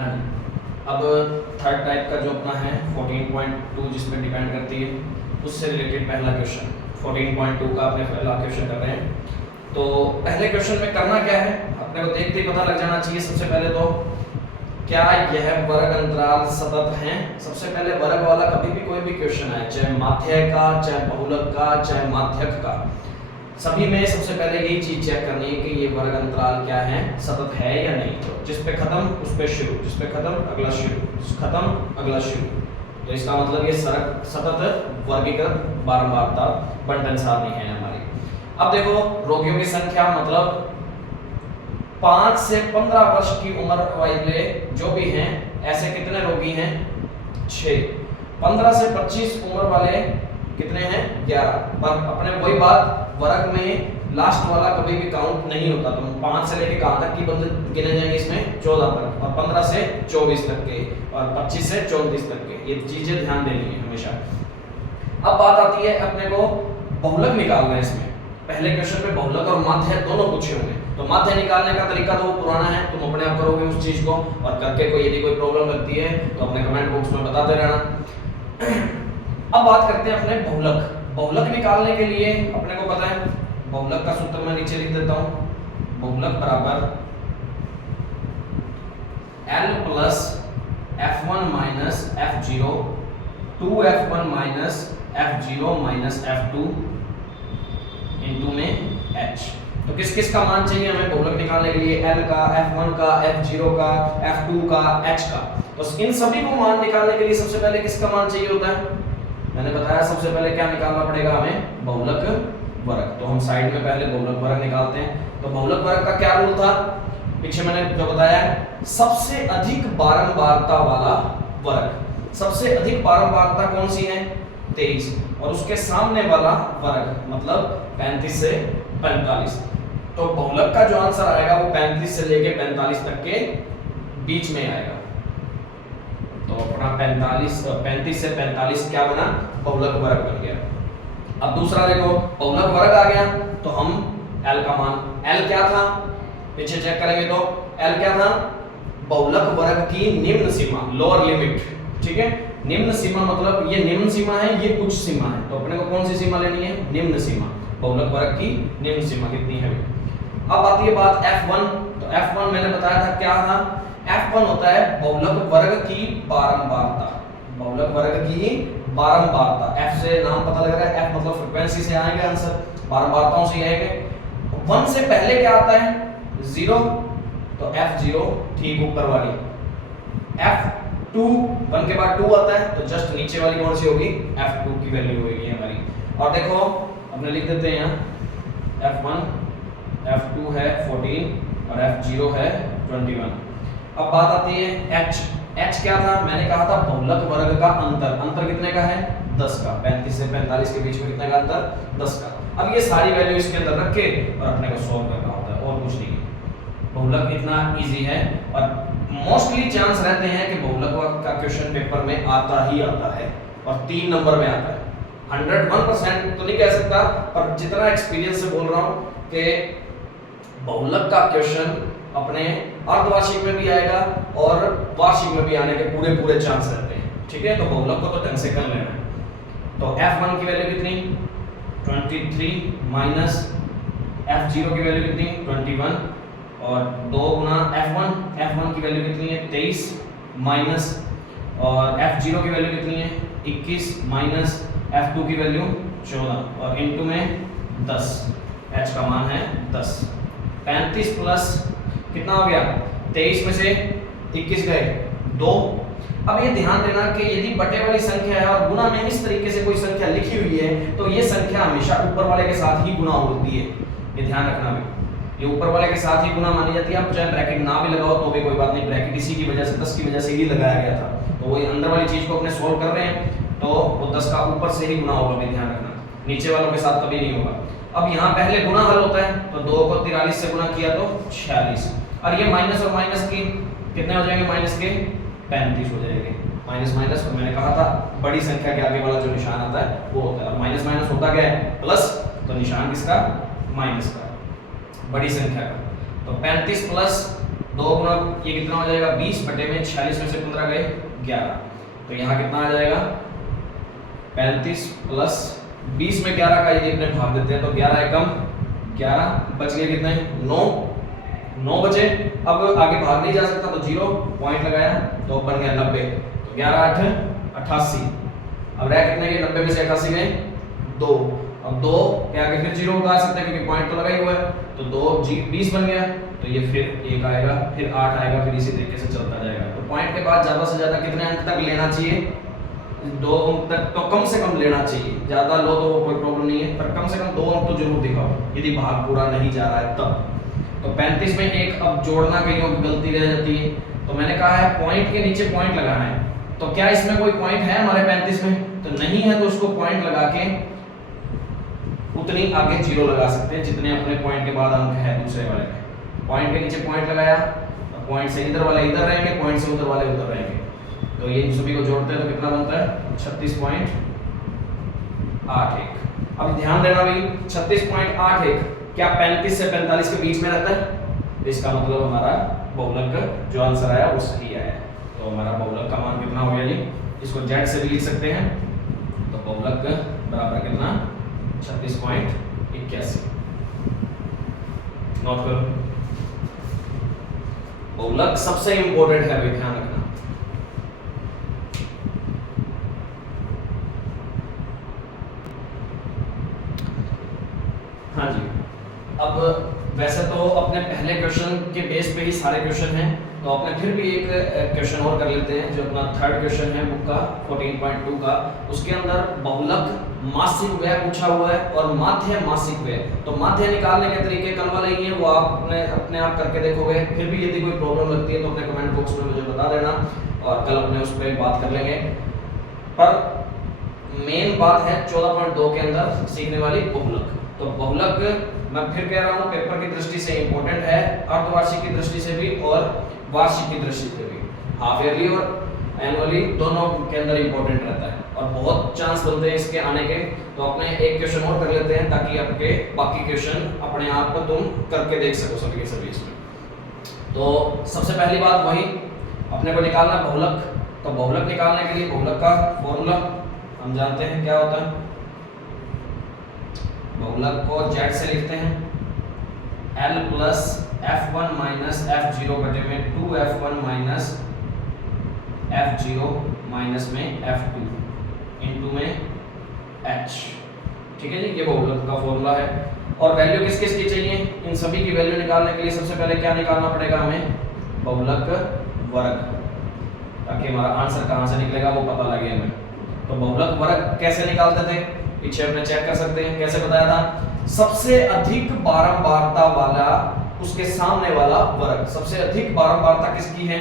हाँ जी। अब third type का जो अपना है 14.2 जिस पे डिपेंड करती है उससे रिलेटेड पहला क्वेश्चन 14.2 का अपने पहला क्वेश्चन कर रहे हैं। तो पहले क्वेश्चन में करना क्या है अपने को देखते ही पता लग जाना चाहिए। सबसे पहले तो क्या यह वर्ग अंतराल सतत हैं। सबसे पहले वर्ग वाला कभी भी कोई भी क्वेश्चन है, चाहे माध्य का, चाहे बहुलक का, चाहे माध्यक का, सभी में सबसे पहले यही चीज चेक करनी है कि ये वर्ग अंतराल क्या है, सतत है या नहीं। तो जिस पे खत्म उस पे शुरू, जिस पे खत्म अगला शुरू, खत्म अगला शुरू। तो इसका मतलब ये सतत वर्गीकृत बारंबारता बंटन सारणी है हमारी। अब देखो रोगियों की संख्या मतलब 5 से 15 वर्ष की उम्र वाले जो भी हैं ऐसे कितने रोगी हैं 6। 15 से 25 उम्र वाले कितने हैं 11। पर अपने वही बात वर्ग में लास्ट वाला कभी भी काउंट नहीं होता। तो 5 से लेके कहां तक की बंदे गिने जाएंगे इसमें 14 तक, और 15 से 24 तक के, और 25 से 34 तक के। ये चीजें ध्यान देनी है हमेशा। अब बात आती है अपने को बहुलक निकालना है। इसमें पहले क्वेश्चन में बहुलक और माध्य दोनों पूछे होंगे। तो माध्य निकालने का तरीका तो वो पुराना है, तुम अपने आप करोगे उस चीज को, और करके कोई यदि कोई प्रॉब्लम लगती है तो अपने कमेंट बॉक्स में बताते रहना। अब बात करते हैं अपने बहुलक। बहुलक निकालने के लिए अपने को पता है बहुलक का सूत्र मैं नीचे लिख देता हूं। बहुलक बराबर L plus F1 minus F0 2F1 minus F0 minus F2 into में H। तो किस किस का मान चाहिए हमें बहुलक निकालने के लिए? L का, F1 का, F0 का, F2 का, H का। तो इन सभी को मान निकालने के लिए सबसे पहले किसका मान चाहिए होता है? मैंने बताया सबसे पहले क्या निकालना पड़ेगा हमें, बहुलक वर्ग। तो हम साइड में पहले बहुलक वर्ग निकालते हैं। तो बहुलक वर्ग का क्या रूल था पीछे मैंने जो बताया, सबसे अधिक बारंबारता वाला वर्ग। सबसे अधिक बारंबारता कौन सी है 23, और उसके सामने वाला वर्ग मतलब 35 से 45। तो बहुलक का जो आंसर आएगा वो 35 से लेके 45 तक के बीच में आएगा। तो अपना 35 से 45 क्या बना, बहुलक वर्ग बन गया। अब दूसरा देखो बहुलक वर्ग आ गया तो हम L का मान, L क्या था पीछे चेक करेंगे तो L क्या था, बहुलक वर्ग की निम्न सीमा, लोअर लिमिट। ठीक है, निम्न सीमा मतलब ये निम्न सीमा है, ये उच्च सीमा है। तो अपने को कौन सी सीमा लेनी है, निम्न सीमा। बहुलक वर्ग की निम्न सीमा कितनी है। अब आती है बात F1। तो F1 मैंने बताया था क्या था, F1 होता है बहुलक वर्ग की बारंबारता। बहुलक वर्ग की बारंबारता, F से नाम पता लग रहा है, F मतलब फ्रीक्वेंसी से आएंगे आंसर, बारंबारताओं से आएंगे। 1 से पहले क्या आता है 0, तो F0 ठीक ऊपर वाली। F2 1 के बाद 2 आता है तो जस्ट नीचे वाली कौन सी होगी, F2 की वैल्यू होगी हमारी। और देखो अपने लिख देते हैं यहाँ F1, F2 है 14 और F0 है 21। अब बात आती है H। H क्या था, मैंने कहा था बहुलक वर्ग का अंतर। अंतर कितने का है 10 का, 35 से 45 के बीच में कितने का अंतर 10 का। अब ये सारी वैल्यू इसके अंदर रख के और अपने को सॉल्व करना होता है और कुछ नहीं। बहुलक इतना इजी है और मोस्टली चांस रहते हैं कि बहुलक का क्वेश्चन पेपर में आता ही आता है और 3 नंबर में आता है। 101% तो नहीं कह सकता, पर जितना एक्सपीरियंस से बोल रहा हूँ कि बहुलक का क्वेश्चन अपने अर्धवार्षिक में भी आएगा और वार्षिक में भी आने के पूरे चांस रहते हैं। ठीक है, तो बहुलक को तो ढंग से कर लेना है। तो F1 की वैल्यू कितनी 23 माइनस F0 की वैल्यू कितनी 21, और 2 गुना F1 की वैल्यू कितनी है 23 माइनस, और F0 की वैल्यू कितनी है 21 माइनस F2 की वैल्यू 14 और इनटू में 10। H का मान है 10। 35 प्लस कितना हो गया 23 में से 21 गए 2। अब ये ध्यान देना कि यदि बटे वाली संख्या है और गुणा में इस तरीके से कोई संख्या लिखी हुई है तो ये संख्या हमेशा ऊपर वाले के साथ ही गुणा होती है। ये ध्यान रखना भी, ये ऊपर वाले के साथ ही गुणा मानी जाती है। आप चाहे ब्रैकेट ना भी लगाओ तो भी कोई बात नहीं, ब्रैकेट इसी की वजह से 10 की वजह से ही लगाया गया था। तो वही अंदर वाली चीज को अपने सोल्व कर रहे हैं तो वो 10 का ऊपर से ही गुणा होगा, भी ध्यान रखना, नीचे वालों के साथ कभी नहीं होगा। अब यहाँ पहले गुणा हल होता है तो 2 को 43 से गुणा किया तो 46, और ये माइनस और माइनस की कितने हो जाएंगे, माइनस के 35 हो जाएंगे। माइनस माइनस तो मैंने कहा था बड़ी संख्या के आगे वाला जो निशान आता है वो होता है, और माइनस माइनस होता क्या है प्लस, तो निशान किसका माइनस का, बड़ी संख्या का। तो 35 प्लस 2 गुना ये कितना हो जाएगा 20 बटे में 46 में से 15 गए 11, तो यहाँ कितना आ जाएगा 35 प्लस 20 में 11 का यदि अपने भाग देते हैं तो 11 एकम 11 बच गए कितने 9 बचे। अब आगे भाग नहीं जा सकता तो 0 पॉइंट लगाया तो बन गया 90, तो 11 8 88। अब रह कितने के 90 में से 88 में 2, अब 2 के आगे फिर 0 उतार सकते हैं क्योंकि पॉइंट तो लगा ही हुआ है, तो 2 20 बन गया, तो ये फिर 1 आएगा फिर 8 आएगा, फिर इसी तरीके से चलता जाएगा। तो पॉइंट के बाद ज्यादा से ज्यादा कितने अंक तक लेना चाहिए 2 अंक तक तो कम से कम लेना चाहिए, ज्यादा लो तो कोई प्रॉब्लम नहीं है, पर कम से कम 2 अंक तो जरूर दिखाओ यदि भाग पूरा नहीं जा रहा है तब। तो 35 में 1 अब जोड़ना कईयों की गलती रह जाती है, तो मैंने कहा है पॉइंट के नीचे पॉइंट लगाना है, तो क्या इसमें कोई पॉइंट है हमारे 35 में, तो नहीं है, तो उसको पॉइंट लगा के उतनी आगे 0 लगा सकते हैं जितने अपने पॉइंट के बाद अंक है दूसरे वाले में। पॉइंट के नीचे पॉइंट लगाया, तो पॉइंट से इधर वाले इधर रहेंगे, पॉइंट से उधर वाले उधर रहेंगे, तो ये इन सभी को जोड़ते हैं तो कितना बनता है 36.81। अब ध्यान देना भाई 36.81 क्या 35 से 45 के बीच में रहता है, तो इसका मतलब हमारा बहुलक जो आंसर आया वो सही आया। तो हमारा बहुलक का मान कितना हो गया जी, इसको z से भी लिख सकते हैं, तो बहुलक बराबर कितना 36.81। नोट करो, बहुलक सबसे इंपॉर्टेंट है भाई, ध्यान रखना। हाँ जी, अब वैसे तो अपने पहले क्वेश्चन के बेस पे ही सारे क्वेश्चन हैं, तो अपने फिर भी एक क्वेश्चन और कर लेते हैं जो अपना थर्ड क्वेश्चन है बुक का 14.2 का। उसके अंदर बहुलक मासिक व्यय पूछा हुआ है और माध्य मासिक व्यय, तो माध्य निकालने के तरीके कल वाले ही हैं, वो आपने अपने आप करके देखोगे। फिर भी यदि कोई प्रॉब्लम लगती है तो अपने कमेंट बॉक्स में मुझे बता देना और कल अपने उस पर बात कर लेंगे। पर मेन बात है 14.2 के अंदर सीखने वाली बहुलक। तो बहुलक मैं फिर कह रहा हूँ पेपर की दृष्टि से इंपॉर्टेंट है, अर्धवार्षिक की दृष्टि से भी और वार्षिक की दृष्टि से भी, हाफ ईयरली और एनुअली दोनों के अंदर इंपॉर्टेंट रहता है और बहुत चांस बनते हैं इसके आने के। तो अपने एक क्वेश्चन और कर लेते हैं ताकि आपके बाकी क्वेश्चन अपने आप को तुम करके देख सको सभी के सभी इसमें। तो सबसे पहली बात वही अपने को निकालना बहुलक। तो बहुलक निकालने के लिए बहुलक का फॉर्मूला हम जानते हैं क्या होता है। बहुलक को z से लिखते हैं l plus f1 minus f0 बटे में 2f1 माइनस f0 माइनस में f2 इनटू में h। ठीक है जी, ये बहुलक का फॉर्मूला है। और वैल्यू किस किस की चाहिए, इन सभी की वैल्यू निकालने के लिए सबसे पहले क्या निकालना पड़ेगा हमें, बहुलक वर्ग, ताकि हमारा आंसर कहां से निकलेगा वो पता लगे हमें। तो बहुलक वर्ग कैसे निकालते थे पीछे अपने चेक कर सकते हैं, कैसे बताया था, सबसे अधिक बारंबारता वाला उसके सामने वाला वर्ग। सबसे अधिक बारंबारता किसकी है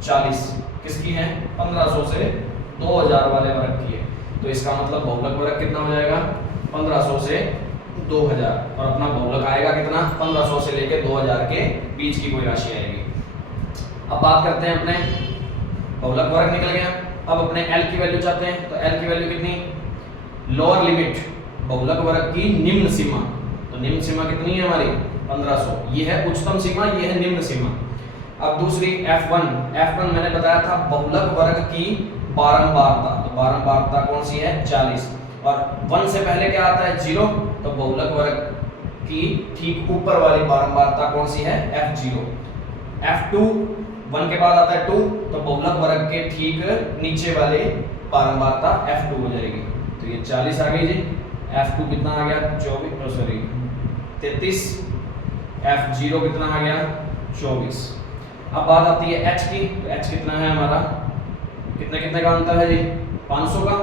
40, किसकी है 1500 से 2000 वाले वर्ग की है। तो इसका मतलब बहुलक वर्ग कितना हो जाएगा 1500 से 2000, और अपना बहुलक आएगा कितना 1500 से लेके 2000 के बीच की कोई राशि आएगी। अब बात करते हैं अपने बहुलक वर्ग निकल गया, अब अपने l की वैल्यू चाहते हैं। तो l की वैल्यू कितनी, लोअर लिमिट बहुलक वर्ग की निम्न सीमा, तो निम्न सीमा कितनी है हमारी 1500, ये है उच्चतम सीमा, ये है निम्न सीमा। अब दूसरी f1 मैंने बताया था बहुलक वर्ग की बारंबारता, तो बारंबारता कौन सी है 40, और 1 से पहले क्या आता है 0, तो बहुलक वर्ग की ठीक ऊपर वाली बारंबारता कौन सी है f0। f2 1 के बाद आता है 2, तो बहुलक वर्ग के ठीक नीचे वाले बारंबारता f2 हो जाएगी। तो ये 40 आ गई जी, f2 कितना आ गया 24 सॉरी 33, f0 कितना आ गया 24। अब बात आती है h की, तो h कितना है हमारा, कितने कितने का अंतर है जी 500 का,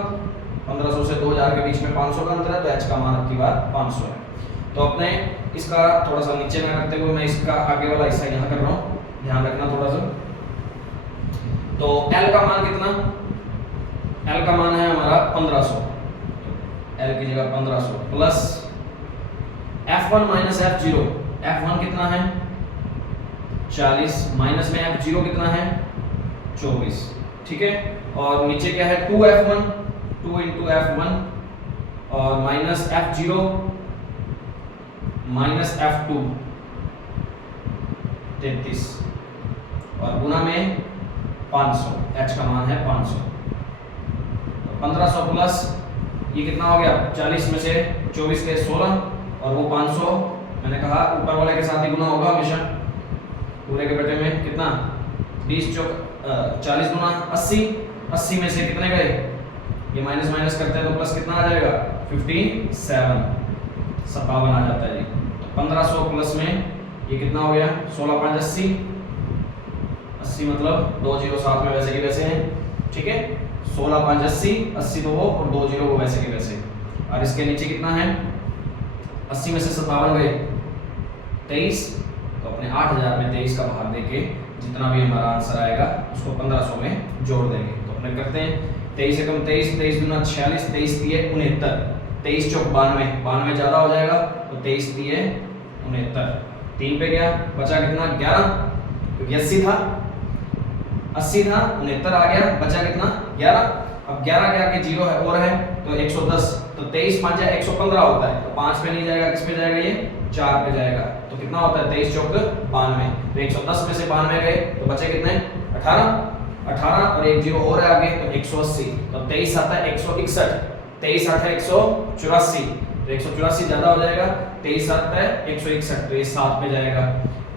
1500 से 2000 के बीच में 500 का अंतर है, तो h का मान आपकी बात 500 है। तो अपने इसका थोड़ा सा नीचे ना करते हुए मैं इसका आगे वाला हिस्सा यहाँ कर रहा हूँ, ध्यान रखना थोड़ा सा। तो l का मान कितना, l का मान है हमारा 1500, l की जगह 1500 plus f1 minus f0, f1 कितना है 40 माइनस में f0 कितना है 24, ठीक है। और नीचे क्या है 2f1, 2 इंटू f1 और माइनस f0 माइनस f2 33 और गुना में 500, h का मान है 500। 1500 प्लस ये कितना हो गया, 40 में से 24 के 16 और वो 500 मैंने कहा ऊपर वाले के साथ ही गुना होगा हमेशा। पूरे के बेटे में कितना 20 चौक 40 गुना 80, 80 में से कितने गए, ये माइनस माइनस करते हैं तो प्लस कितना आ जाएगा 57, 57 आ जाता है जी। तो 1500 प्लस में ये कितना हो गया 16 5 80, 80 मतलब 2 जीरो साथ में वैसे के वैसे हैं, ठीक है। 16 5 80, 80 तो वो और 2 जीरो वो वैसे के वैसे। और इसके नीचे कितना है 80 में से 57 गए 23, तो अपने 8000 में 23 का भाग देके जितना भी हमारा आंसर आएगा उसको 1500 में जोड़ देंगे। तो अपने करते हैं 23 एकम 23, 23 दूना 46, 23 दिए 69, 23 चौक 92, 92 ज्यादा हो जाएगा तो 23 दिए 69, 3 पे गया बचा कितना 11, क्योंकि 80 था 69 आ गया, बचा कितना 11। अब 11 के आगे जीरो है और है तो 110, तो 23 5 115 होता है, तो 5 पे नहीं जाएगा, किस पे जाएगा ये 4 पे जाएगा, तो कितना होता है 23 चौक 92, तो 110 में से 92 गए तो बचे कितने 18 और एक जीरो और है आगे तो 180, तो 23 आता है 161, 23 आता है 184, तो 184 ज्यादा हो जाएगा, 23 आता है 161, तो ये 7 पे जाएगा,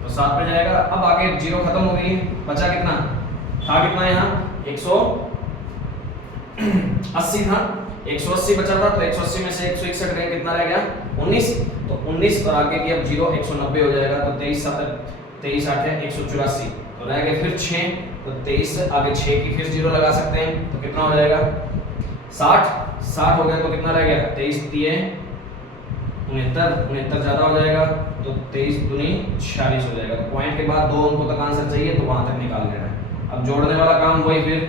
तो 7 पे जाएगा। अब आगे जीरो खत्म हो गई, बचा कितना था, कितना यहाँ 180 था, 180 बचा था, तो 180 में से 161 गए कितना रह गया 19, तो 19 और आगे की अब जीरो 190 हो जाएगा, तो 23 8 है 184, तो रह गए फिर 6, तो 23 आगे 6 की फिर जीरो लगा सकते हैं, तो कितना हो जाएगा 60 हो गया, तो कितना रह गया 23 दिए 69 ज्यादा हो जाएगा, तो 23 दूनी 46 हो जाएगा। तो पॉइंट के बाद 2 अंकों तक आंसर चाहिए तो वहां तक निकाल लेना है। अब जोड़ने वाला काम वही, फिर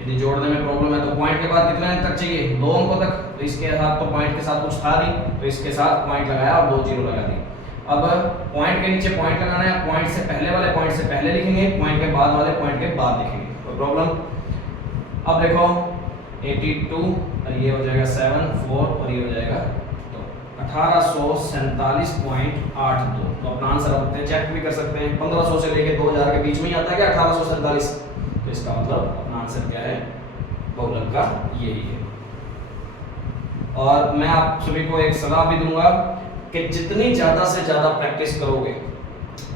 यदि जोड़ने में प्रॉब्लम है तो पॉइंट के बाद कितने अंक तक चाहिए 2 अंकों तक, तो इसके साथ तो पॉइंट के साथ कुछ था नहीं, तो इसके साथ पॉइंट लगाया और 2 जीरो लगा दी। अब पॉइंट के नीचे पॉइंट लगाना है, पॉइंट से पहले वाले पॉइंट से पहले लिखेंगे, पॉइंट के बाद वाले पॉइंट के बाद लिखेंगे, कोई प्रॉब्लम। अब देखो 82 और ये हो जाएगा 7 4 और ये हो जाएगा तो 1847.82, तो अपना आंसर अपने चेक भी कर सकते हैं, 1500 से लेके 2000 के बीच में ही आता है क्या 1847, तो इसका मतलब अपना आंसर क्या है बहुलक का यही है। और मैं आप सभी को एक सलाह भी दूंगा कि जितनी ज्यादा से ज्यादा प्रैक्टिस करोगे,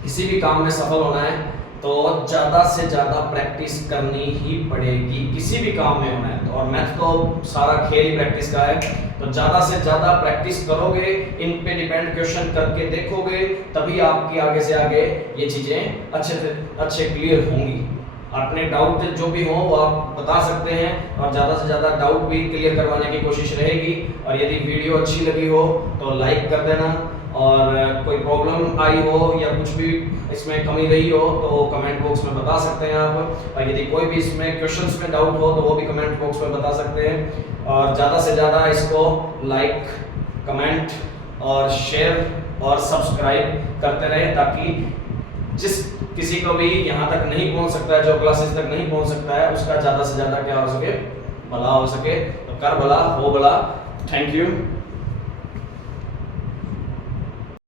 किसी भी काम में सफल होना है तो ज्यादा से ज्यादा प्रैक्टिस करनी ही पड़ेगी, किसी भी काम में होना है तो। और मैथ तो सारा खेल ही प्रैक्टिस का है, तो ज्यादा से ज्यादा प्रैक्टिस करोगे, इन पे डिपेंड क्वेश्चन करके देखोगे, तभी आपकी आगे से आगे ये चीजें अच्छे क्लियर होंगी। अपने डाउट जो भी हो वो आप बता सकते हैं और ज़्यादा से ज़्यादा डाउट भी क्लियर करवाने की कोशिश रहेगी। और यदि वीडियो अच्छी लगी हो तो लाइक कर देना, और कोई प्रॉब्लम आई हो या कुछ भी इसमें कमी रही हो तो कमेंट बॉक्स में बता सकते हैं आप। और यदि कोई भी इसमें क्वेश्चंस में डाउट हो तो वो भी कमेंट बॉक्स में बता सकते हैं। और ज़्यादा से ज़्यादा इसको लाइक, कमेंट और शेयर और सब्सक्राइब करते रहें, ताकि जिस किसी को भी यहाँ तक नहीं पहुँच सकता है, जो क्लासेस तक नहीं पहुँच सकता है, उसका ज़्यादा से ज़्यादा क्या हो सके भला हो सके। तो कर भला हो भला। Thank you.